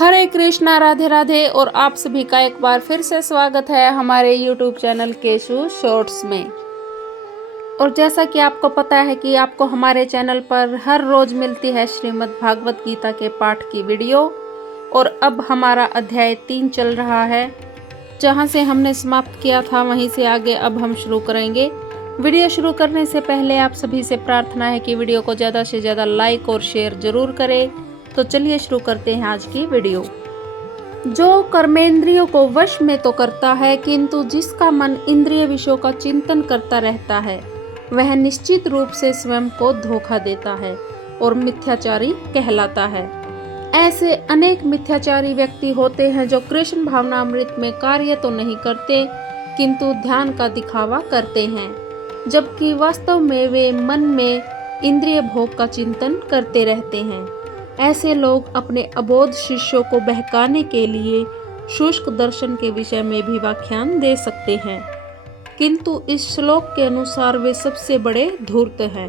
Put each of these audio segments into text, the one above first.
हरे कृष्णा, राधे राधे। और आप सभी का एक बार फिर से स्वागत है हमारे YouTube चैनल केशु शॉर्ट्स में। और जैसा कि आपको पता है कि आपको हमारे चैनल पर हर रोज मिलती है श्रीमद् भागवत गीता के पाठ की वीडियो। और अब हमारा अध्याय 3 चल रहा है। जहां से हमने समाप्त किया था वहीं से आगे अब हम शुरू करेंगे। वीडियो शुरू करने से पहले आप सभी से प्रार्थना है कि वीडियो को ज़्यादा से ज़्यादा लाइक और शेयर जरूर करें। तो चलिए शुरू करते हैं आज की वीडियो। जो कर्मेंद्रियों को वश में तो करता है, किंतु जिसका मन इंद्रिय विषयों का चिंतन करता रहता है, वह निश्चित रूप से स्वयं को धोखा देता है और मिथ्याचारी कहलाता है। ऐसे अनेक मिथ्याचारी व्यक्ति होते हैं जो कृष्ण भावनामृत में कार्य तो नहीं करते, किंतु ध्यान का दिखावा करते हैं, जबकि वास्तव में वे मन में इंद्रिय भोग का चिंतन करते रहते हैं। ऐसे लोग अपने अबोध शिष्यों को बहकाने के लिए शुष्क दर्शन के विषय में भी व्याख्यान दे सकते हैं, किंतु इस श्लोक के अनुसार वे सबसे बड़े धूर्त हैं।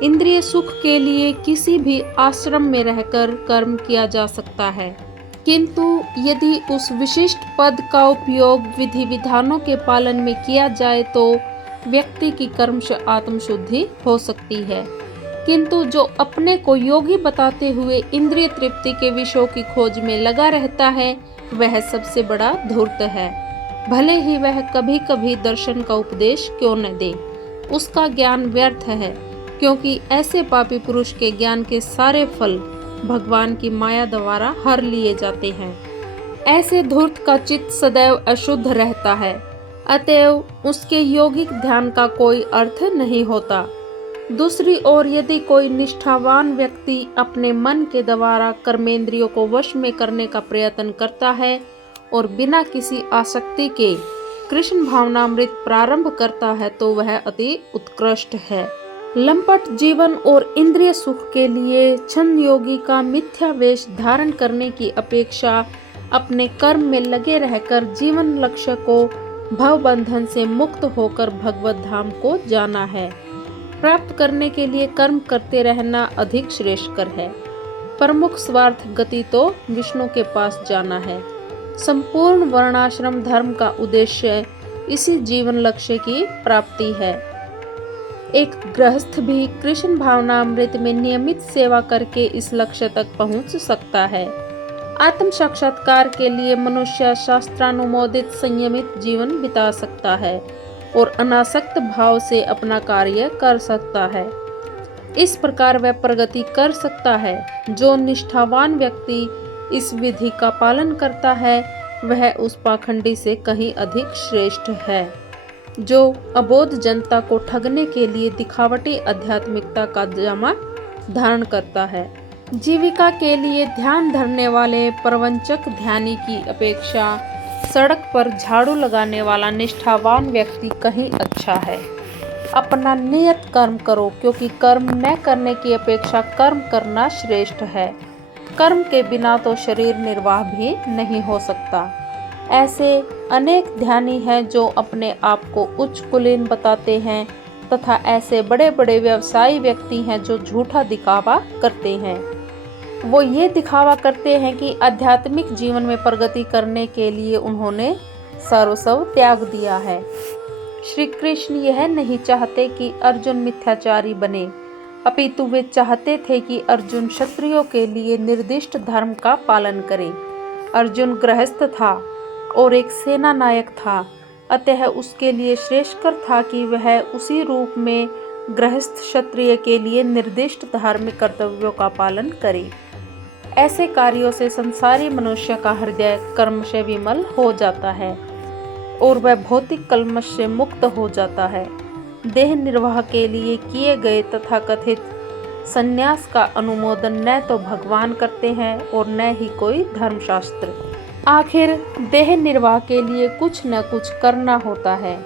इंद्रिय सुख के लिए किसी भी आश्रम में रहकर कर्म किया जा सकता है, किंतु यदि उस विशिष्ट पद का उपयोग विधि विधानों के पालन में किया जाए तो व्यक्ति की कर्म से आत्मशुद्धि हो सकती है। किंतु जो अपने को योगी बताते हुए इंद्रिय तृप्ति के विषयों की खोज में लगा रहता है, वह सबसे बड़ा धूर्त है। भले ही वह कभी कभी दर्शन का उपदेश क्यों न दे, उसका ज्ञान व्यर्थ है, क्योंकि ऐसे पापी पुरुष के ज्ञान के सारे फल भगवान की माया द्वारा हर लिए जाते हैं। ऐसे धूर्त का चित्त सदैव अशुद्ध रहता है, अतएव उसके योगिक ध्यान का कोई अर्थ नहीं होता। दूसरी ओर यदि कोई निष्ठावान व्यक्ति अपने मन के द्वारा कर्मेंद्रियों को वश में करने का प्रयत्न करता है और बिना किसी आसक्ति के कृष्ण भावनामृत प्रारंभ करता है, तो वह अति उत्कृष्ट है। लंपट जीवन और इंद्रिय सुख के लिए छंद योगी का मिथ्या वेश धारण करने की अपेक्षा अपने कर्म में लगे रहकर जीवन लक्ष्य को भवबंधन से मुक्त होकर भगवत धाम को जाना है। प्राप्त करने के लिए कर्म करते रहना अधिक श्रेष्ठकर है। प्रमुख स्वार्थ गति तो विष्णु के पास जाना है। संपूर्ण वर्णाश्रम धर्म का उद्देश्य इसी जीवन लक्ष्य की प्राप्ति है। एक गृहस्थ भी कृष्ण भावनामृत में नियमित सेवा करके इस लक्ष्य तक पहुंच सकता है। आत्म साक्षात्कार के लिए मनुष्य शास्त्रानुमोदित संयमित जीवन बिता सकता है और अनासक्त भाव से अपना कार्य कर सकता है। इस प्रकार वह प्रगति कर सकता है। जो निष्ठावान व्यक्ति इस विधि का पालन करता है, वह उस पाखंडी से कहीं अधिक श्रेष्ठ है, जो अबोध जनता को ठगने के लिए दिखावटी आध्यात्मिकता का जामा धारण करता है। जीविका के लिए ध्यान धरने वाले प्रवंचक ध्यानी की अपेक्षा सड़क पर झाड़ू लगाने वाला निष्ठावान व्यक्ति कहीं अच्छा है। अपना नियत कर्म करो, क्योंकि कर्म न करने की अपेक्षा कर्म करना श्रेष्ठ है। कर्म के बिना तो शरीर निर्वाह भी नहीं हो सकता। ऐसे अनेक ध्यानी हैं जो अपने आप को उच्च कुलीन बताते हैं, तथा ऐसे बड़े बड़े व्यवसायी व्यक्ति हैं जो झूठा दिखावा करते हैं। वो ये दिखावा करते हैं कि आध्यात्मिक जीवन में प्रगति करने के लिए उन्होंने सर्वस्व त्याग दिया है। श्री कृष्ण यह नहीं चाहते कि अर्जुन मिथ्याचारी बने, अपितु वे चाहते थे कि अर्जुन क्षत्रियों के लिए निर्दिष्ट धर्म का पालन करे। अर्जुन गृहस्थ था और एक सेना नायक था, अतः उसके लिए श्रेष्ठकर था कि वह उसी रूप में गृहस्थ क्षत्रिय के लिए निर्दिष्ट धार्मिक कर्तव्यों का पालन करे। ऐसे कार्यों से संसारी मनुष्य का हृदय कर्म से विमल हो जाता है और वह भौतिक कल्मश से मुक्त हो जाता है। देह निर्वाह के लिए किए गए तथा कथित संन्यास का अनुमोदन न तो भगवान करते हैं और न ही कोई धर्मशास्त्र। आखिर देह निर्वाह के लिए कुछ न कुछ करना होता है।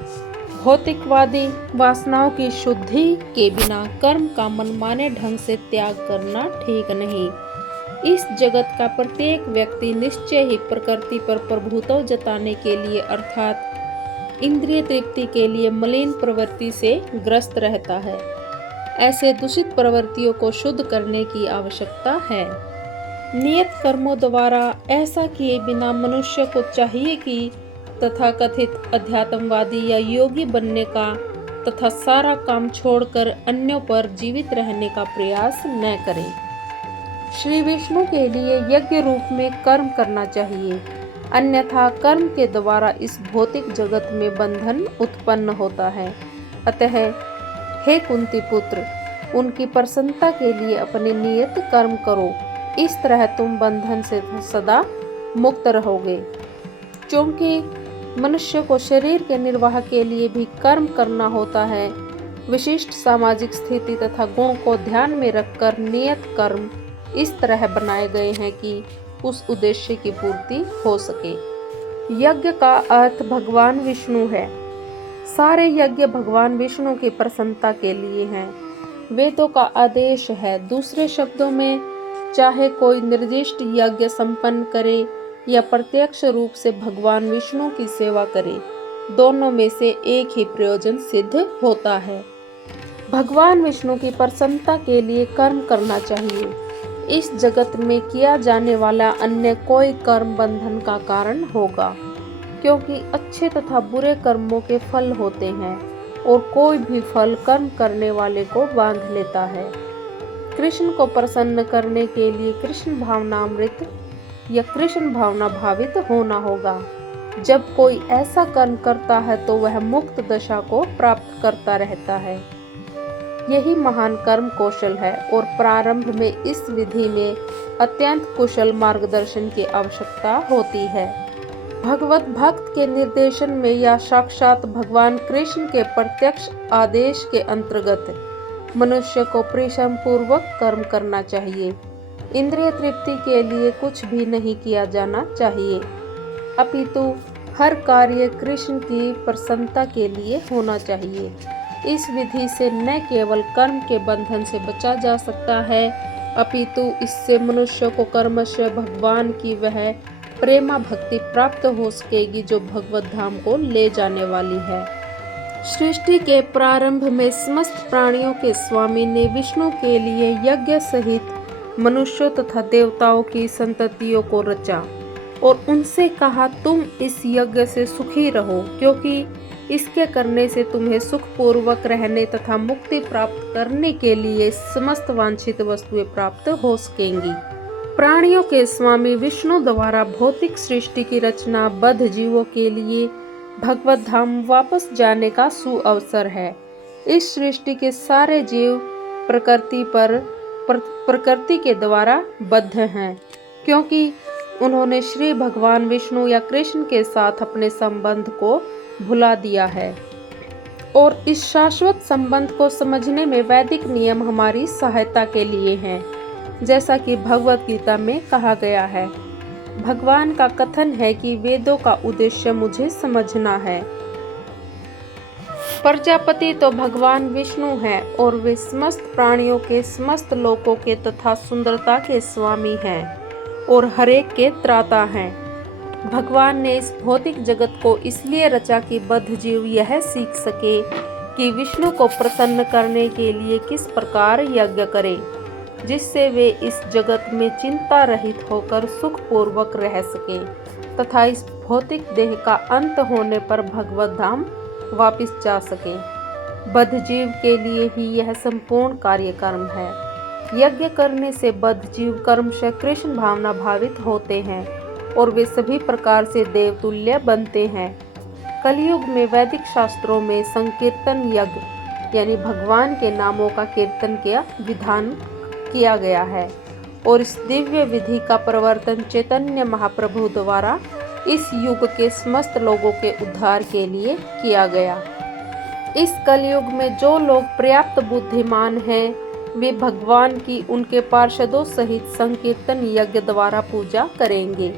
भौतिकवादी वासनाओं की शुद्धि के बिना कर्म का मनमाने ढंग से त्याग करना ठीक नहीं। इस जगत का प्रत्येक व्यक्ति निश्चय ही प्रकृति पर प्रभुत्व जताने के लिए अर्थात इंद्रिय तृप्ति के लिए मलिन प्रवृत्ति से ग्रस्त रहता है। ऐसे दूषित प्रवृत्तियों को शुद्ध करने की आवश्यकता है। नियत कर्मों द्वारा ऐसा किए बिना मनुष्य को चाहिए कि तथाकथित अध्यात्मवादी या योगी बनने का तथा सारा काम छोड़कर अन्यों पर जीवित रहने का प्रयास न करे। श्री विष्णु के लिए यज्ञ रूप में कर्म करना चाहिए, अन्यथा कर्म के द्वारा इस भौतिक जगत में बंधन उत्पन्न होता है। अतः हे कुंती पुत्र, उनकी प्रसन्नता के लिए अपने नियत कर्म करो, इस तरह तुम बंधन से सदा मुक्त रहोगे। क्योंकि मनुष्य को शरीर के निर्वाह के लिए भी कर्म करना होता है, विशिष्ट सामाजिक स्थिति तथा गुण को ध्यान में रखकर नियत कर्म इस तरह बनाए गए हैं कि उस उद्देश्य की पूर्ति हो सके। यज्ञ का अर्थ भगवान विष्णु है। सारे यज्ञ भगवान विष्णु की प्रसन्नता के लिए हैं। वेदों का आदेश है, दूसरे शब्दों में चाहे कोई निर्दिष्ट यज्ञ संपन्न करे या प्रत्यक्ष रूप से भगवान विष्णु की सेवा करे, दोनों में से एक ही प्रयोजन सिद्ध होता है। भगवान विष्णु की प्रसन्नता के लिए कर्म करना चाहिए। इस जगत में किया जाने वाला अन्य कोई कर्म बंधन का कारण होगा, क्योंकि अच्छे तथा बुरे कर्मों के फल होते हैं और कोई भी फल कर्म करने वाले को बांध लेता है। कृष्ण को प्रसन्न करने के लिए कृष्ण भावनामृत या कृष्ण भावना भावित होना होगा। जब कोई ऐसा कर्म करता है तो वह मुक्त दशा को प्राप्त करता रहता है। यही महान कर्म कौशल है और प्रारंभ में इस विधि में अत्यंत कुशल मार्गदर्शन की आवश्यकता होती है। भगवत भक्त के निर्देशन में या साक्षात भगवान कृष्ण के प्रत्यक्ष आदेश के अंतर्गत मनुष्य को परिश्रम पूर्वक कर्म करना चाहिए। इंद्रिय तृप्ति के लिए कुछ भी नहीं किया जाना चाहिए, अपितु हर कार्य कृष्ण की प्रसन्नता के लिए होना चाहिए। इस विधि से न केवल कर्म के बंधन से बचा जा सकता है, अपितु इससे मनुष्य को कर्मशः भगवान की वह प्रेमा भक्ति प्राप्त हो सकेगी जो भगवत धाम को ले जाने वाली है। सृष्टि के प्रारंभ में समस्त प्राणियों के स्वामी ने विष्णु के लिए यज्ञ सहित मनुष्यों तथा देवताओं की संततियों को रचा और उनसे कहा, तुम इस यज्ञ से सुखी रहो, क्योंकि इसके करने से तुम्हें सुखपूर्वक रहने तथा मुक्ति प्राप्त करने के लिए समस्त वांछित वस्तुएं प्राप्त हो सकेंगी। प्राणियों के स्वामी विष्णु द्वारा भौतिक सृष्टि की रचना बद्ध जीवों के लिए भगवत धाम वापस जाने का सुअवसर है। इस सृष्टि के सारे जीव प्रकृति के द्वारा बद्ध हैं, क्योंकि उन्होंने श्री भगवान विष्णु या कृष्ण के साथ अपने संबंध को भुला दिया है। और इस शाश्वत संबंध को समझने में वैदिक नियम हमारी सहायता के लिए हैं। जैसा कि भगवत गीता में कहा गया है, भगवान का कथन है कि वेदों का उद्देश्य मुझे समझना है। प्रजापति तो भगवान विष्णु हैं और वे समस्त प्राणियों के, समस्त लोकों के तथा सुंदरता के स्वामी हैं और हरेक के त्राता हैं। भगवान ने इस भौतिक जगत को इसलिए रचा कि बद्ध जीव यह सीख सके कि विष्णु को प्रसन्न करने के लिए किस प्रकार यज्ञ करें, जिससे वे इस जगत में चिंता रहित होकर सुखपूर्वक रह सके तथा इस भौतिक देह का अंत होने पर भगवत धाम वापस जा सके। बद्ध जीव के लिए ही यह संपूर्ण कार्यक्रम है। यज्ञ करने से बद्ध जीव कर्मशः कृष्ण भावना भावित होते हैं और वे सभी प्रकार से देवतुल्य बनते हैं। कलयुग में वैदिक शास्त्रों में संकीर्तन यज्ञ यानी भगवान के नामों का कीर्तन का विधान किया गया है और इस दिव्य विधि का प्रवर्तन चैतन्य महाप्रभु द्वारा इस युग के समस्त लोगों के उद्धार के लिए किया गया। इस कलयुग में जो लोग पर्याप्त बुद्धिमान हैं, वे भगवान की उनके पार्षदों सहित संकीर्तन यज्ञ द्वारा पूजा करेंगे।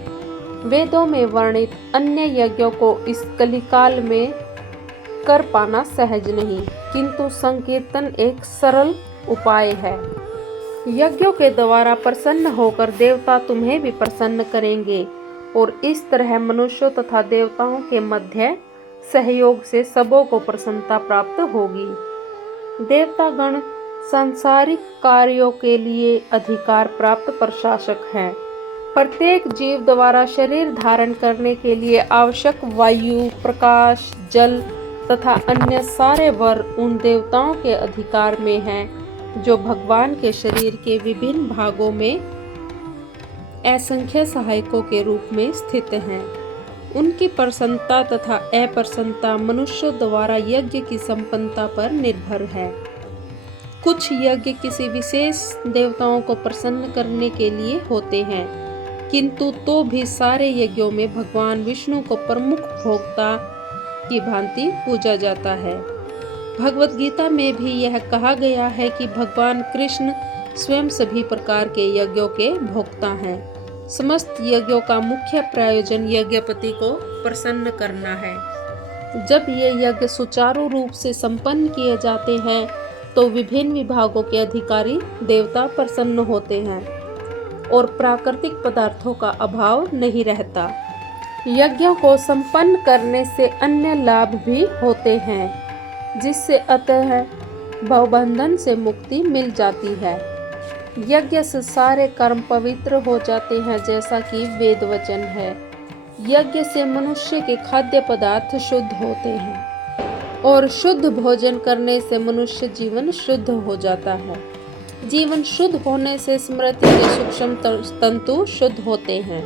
वेदों में वर्णित अन्य यज्ञों को इस कलिकाल में कर पाना सहज नहीं, किंतु संकीर्तन एक सरल उपाय है। यज्ञों के द्वारा प्रसन्न होकर देवता तुम्हें भी प्रसन्न करेंगे और इस तरह मनुष्यों तथा देवताओं के मध्य सहयोग से सबों को प्रसन्नता प्राप्त होगी। देवतागण सांसारिक कार्यों के लिए अधिकार प्राप्त प्रशासक हैं, प्रत्येक जीव द्वारा शरीर धारण करने के लिए आवश्यक वायु, प्रकाश, जल तथा अन्य सारे वर उन देवताओं के अधिकार में हैं जो भगवान के शरीर के विभिन्न भागों में असंख्य सहायकों के रूप में स्थित हैं। उनकी प्रसन्नता तथा अप्रसन्नता मनुष्यों द्वारा यज्ञ की संपन्नता पर निर्भर है। कुछ यज्ञ किसी विशेष देवताओं को प्रसन्न करने के लिए होते हैं, किंतु तो भी सारे यज्ञों में भगवान विष्णु को प्रमुख भोक्ता की भांति पूजा जाता है। भगवत गीता में भी यह कहा गया है कि भगवान कृष्ण स्वयं सभी प्रकार के यज्ञों के भोक्ता हैं। समस्त यज्ञों का मुख्य प्रयोजन यज्ञपति को प्रसन्न करना है। जब ये यज्ञ सुचारू रूप से संपन्न किए जाते हैं तो विभिन्न विभागों के अधिकारी देवता प्रसन्न होते हैं और प्राकृतिक पदार्थों का अभाव नहीं रहता। यज्ञों को संपन्न करने से अन्य लाभ भी होते हैं, जिससे अतः भवबंधन से मुक्ति मिल जाती है। यज्ञ से सारे कर्म पवित्र हो जाते हैं, जैसा कि वेद वचन है। यज्ञ से मनुष्य के खाद्य पदार्थ शुद्ध होते हैं और शुद्ध भोजन करने से मनुष्य जीवन शुद्ध हो जाता है। जीवन शुद्ध होने से स्मृति के सूक्ष्म तंतु शुद्ध होते हैं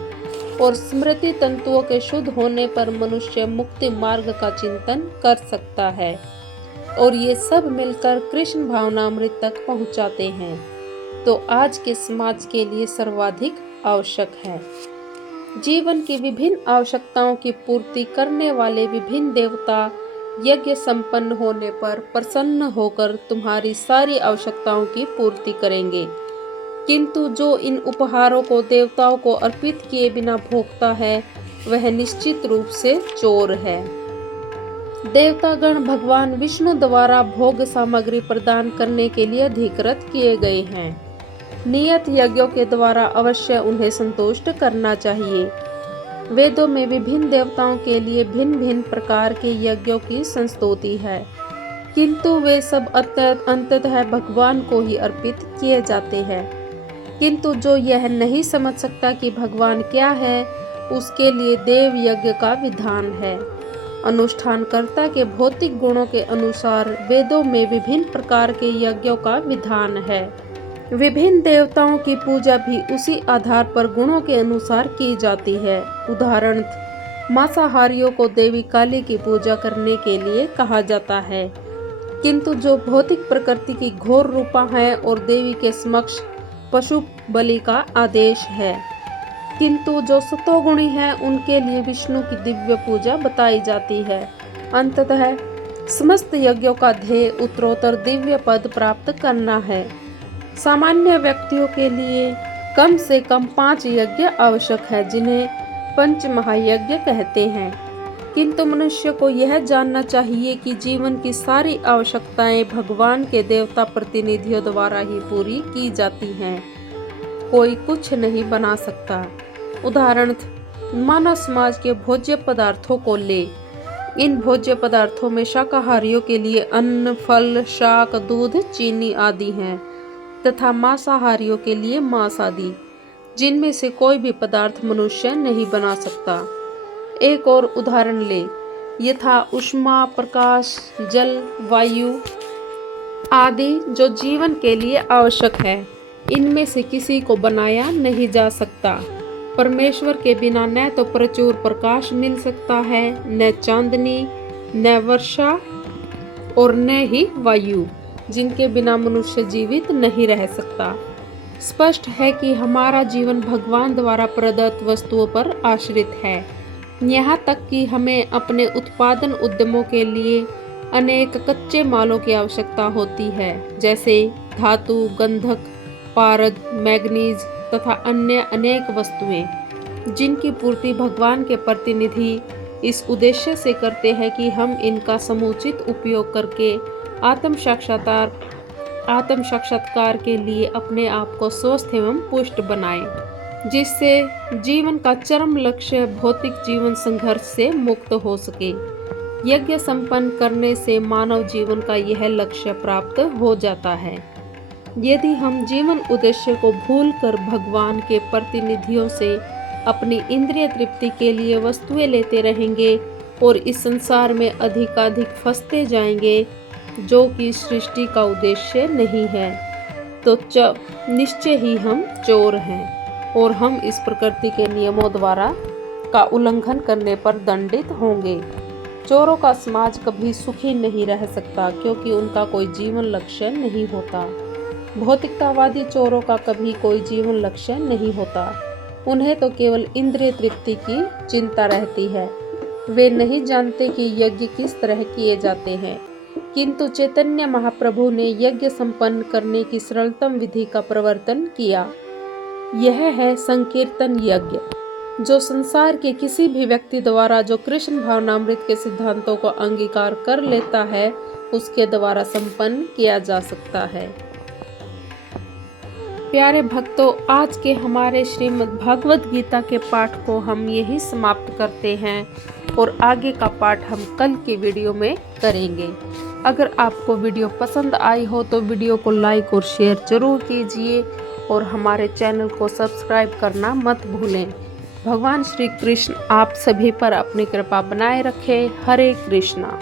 और स्मृति तंतुओं के शुद्ध होने पर मनुष्य मुक्ति मार्ग का चिंतन कर सकता है और ये सब मिलकर कृष्ण भावनामृत तक पहुंचाते हैं, तो आज के समाज के लिए सर्वाधिक आवश्यक है। जीवन की विभिन्न आवश्यकताओं की पूर्ति करने वाले विभिन्न देवता यज्ञ संपन्न होने पर प्रसन्न होकर तुम्हारी सारी आवश्यकताओं की पूर्ति करेंगे, किंतु जो इन उपहारों को देवताओं को अर्पित किए बिना भोगता है वह निश्चित रूप से चोर है। देवतागण भगवान विष्णु द्वारा भोग सामग्री प्रदान करने के लिए अधिकृत किए गए हैं। नियत यज्ञों के द्वारा अवश्य उन्हें संतुष्ट करना चाहिए। वेदों में विभिन्न देवताओं के लिए भिन्न भिन्न प्रकार के यज्ञों की संस्तुति है, किंतु वे सब अंततः भगवान को ही अर्पित किए जाते हैं। किंतु जो यह नहीं समझ सकता कि भगवान क्या है, उसके लिए देव यज्ञ का विधान है। अनुष्ठानकर्ता के भौतिक गुणों के अनुसार वेदों में विभिन्न प्रकार के यज्ञों का विधान है। विभिन्न देवताओं की पूजा भी उसी आधार पर गुणों के अनुसार की जाती है। उदाहरणार्थ मांसाहारियों को देवी काली की पूजा करने के लिए कहा जाता है, किंतु जो भौतिक प्रकृति की घोर रूपा है और देवी के समक्ष पशु बलि का आदेश है, किंतु जो सतोगुणी है उनके लिए विष्णु की दिव्य पूजा बताई जाती है। अंततः समस्त यज्ञों का ध्येय उत्तरोत्तर दिव्य पद प्राप्त करना है। सामान्य व्यक्तियों के लिए कम से कम 5 यज्ञ आवश्यक है, जिन्हें पंच महायज्ञ कहते हैं। किंतु मनुष्य को यह जानना चाहिए कि जीवन की सारी आवश्यकताएं भगवान के देवता प्रतिनिधियों द्वारा ही पूरी की जाती हैं। कोई कुछ नहीं बना सकता। उदाहरणार्थ मानव समाज के भोज्य पदार्थों को ले। इन भोज्य पदार्थों में शाकाहारियों के लिए अन्न, फल, शाक, दूध, चीनी आदि हैं तथा मांसाहारियों के लिए मांस आदि, जिनमें से कोई भी पदार्थ मनुष्य नहीं बना सकता। एक और उदाहरण ले, यथा ऊष्मा, प्रकाश, जल, वायु आदि जो जीवन के लिए आवश्यक है, इनमें से किसी को बनाया नहीं जा सकता। परमेश्वर के बिना न तो प्रचुर प्रकाश मिल सकता है, न चांदनी, न वर्षा और न ही वायु, जिनके बिना मनुष्य जीवित नहीं रह सकता। स्पष्ट है कि हमारा जीवन भगवान द्वारा प्रदत्त वस्तुओं पर आश्रित है। यहाँ तक कि हमें अपने उत्पादन उद्यमों के लिए अनेक कच्चे मालों की आवश्यकता होती है, जैसे धातु, गंधक, पारद, मैग्नीज तथा अन्य अनेक वस्तुएं, जिनकी पूर्ति भगवान के प्रतिनिधि इस उद्देश्य से करते हैं कि हम इनका समुचित उपयोग करके आत्म साक्षात्कार के लिए अपने आप को स्वस्थ एवं पुष्ट बनाएं, जिससे जीवन का चरम लक्ष्य भौतिक जीवन संघर्ष से मुक्त हो सके। यज्ञ संपन्न करने से मानव जीवन का यह लक्ष्य प्राप्त हो जाता है। यदि हम जीवन उद्देश्य को भूलकर भगवान के प्रतिनिधियों से अपनी इंद्रिय तृप्ति के लिए वस्तुएं लेते रहेंगे और इस संसार में अधिकाधिक फंसते जाएंगे, जो कि सृष्टि का उद्देश्य नहीं है, तो निश्चय ही हम चोर हैं और हम इस प्रकृति के नियमों द्वारा का उल्लंघन करने पर दंडित होंगे। चोरों का समाज कभी सुखी नहीं रह सकता, क्योंकि उनका कोई जीवन लक्ष्य नहीं होता। भौतिकतावादी चोरों का कभी कोई जीवन लक्ष्य नहीं होता। उन्हें तो केवल इंद्रिय तृप्ति की चिंता रहती है। वे नहीं जानते कि यज्ञ किस तरह किए जाते हैं, किंतु चैतन्य महाप्रभु ने यज्ञ संपन्न करने की सरलतम विधि का प्रवर्तन किया। यह है संकीर्तन यज्ञ, जो संसार के किसी भी व्यक्ति द्वारा जो कृष्ण भावनामृत के सिद्धांतों को अंगीकार कर लेता है, उसके द्वारा संपन्न किया जा सकता है। प्यारे भक्तों, आज के हमारे श्रीमद् भागवत गीता के पाठ को हम यही समाप्त करते हैं और आगे का पाठ हम कल की वीडियो में करेंगे। अगर आपको वीडियो पसंद आई हो तो वीडियो को लाइक और शेयर जरूर कीजिए और हमारे चैनल को सब्सक्राइब करना मत भूलें। भगवान श्री कृष्ण आप सभी पर अपनी कृपा बनाए रखे। हरे कृष्णा।